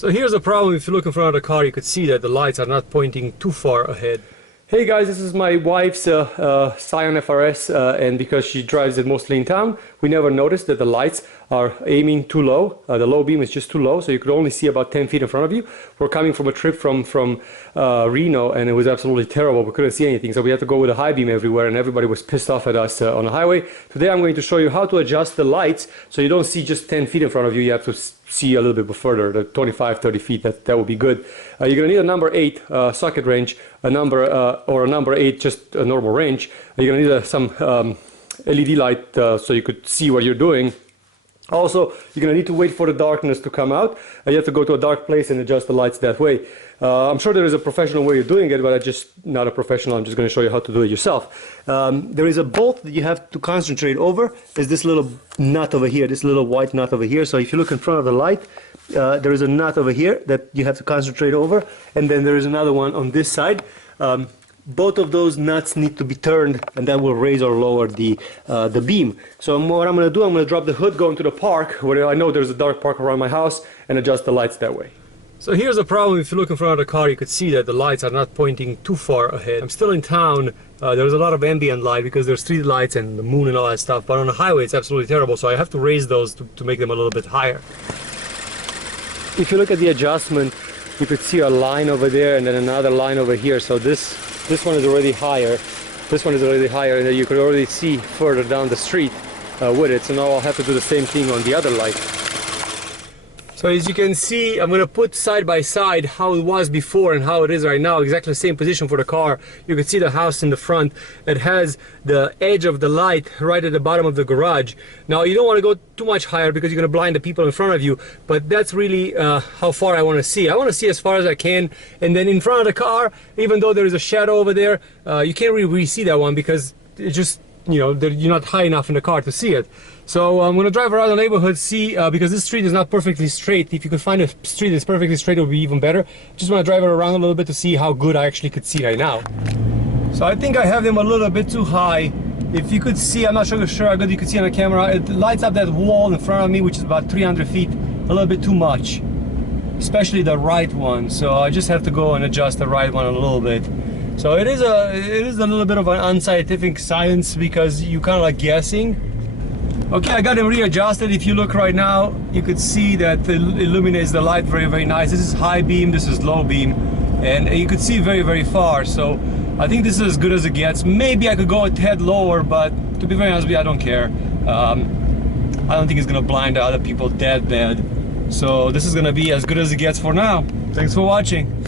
So here's the problem. If you look in front of the car, you could see that the lights are not pointing too far ahead. Hey guys, this is my wife's SCION FRS, and because she drives it mostly in town, we never noticed that the lights are aiming too low. The low beam is just too low, so you could only see about 10 feet in front of you. We're coming from a trip from Reno, and it was absolutely terrible. We couldn't see anything, so we had to go with a high beam everywhere, and everybody was pissed off at us on the highway. Today I'm going to show you how to adjust the lights so you don't see just 10 feet in front of you. You have to see a little bit further, the 25-30 feet. That would be good. You're going to need a number 8 socket range, a number 8 just a normal range. You're going to need some LED light so you could see what you're doing. Also, you're going to need to wait for the darkness to come out. You have to go to a dark place and adjust the lights that way. I'm sure there is a professional way of doing it, but I'm just not a professional. I'm just going to show you how to do it yourself. There is a bolt that you have to concentrate over. There's this little nut over here, this little white nut over here. So if you look in front of the light, there is a nut over here that you have to concentrate over. And then there is another one on this side. Both of those nuts need to be turned, and that will raise or lower the beam. So what I'm going to do, I'm going to drop the hood, go into the park, where I know there's a dark park around my house, and adjust the lights that way. So here's the problem. If you look in front of the car, you could see that the lights are not pointing too far ahead. I'm still in town. There's a lot of ambient light because there's street lights and the moon and all that stuff, but on the highway it's absolutely terrible, so I have to raise those to make them a little bit higher. If you look at the adjustment, you could see a line over there and then another line over here. So this one is already higher, this one is already higher, and then you could already see further down the street with it. So now I'll have to do the same thing on the other light. So as you can see, I'm going to put side by side how it was before and how it is right now, exactly the same position for the car. You can see the house in the front. It has the edge of the light right at the bottom of the garage. Now you don't want to go too much higher because you're going to blind the people in front of you, but that's really how far I want to see. I want to see as far as I can, and then in front of the car, even though there is a shadow over there, you can't really see that one because it's just, you know, you're not high enough in the car to see it. So I'm going to drive around the neighborhood, see, because this street is not perfectly straight. If you could find a street that's perfectly straight, it would be even better. Just want to drive it around a little bit to see how good I actually could see right now. So I think I have them a little bit too high. If you could see, I'm not sure how good you could see on the camera. It lights up that wall in front of me, which is about 300 feet, a little bit too much, especially the right one. So I just have to go and adjust the right one a little bit. So it is a little bit of an unscientific science because you kind of like guessing. Okay, I got them readjusted. If you look right now, you could see that it illuminates the light very, very nice. This is high beam, this is low beam, and you could see very, very far. So I think this is as good as it gets. Maybe I could go a tad lower, but to be very honest with you, I don't care. I don't think it's gonna blind other people that bad. So this is gonna be as good as it gets for now. Thanks for watching.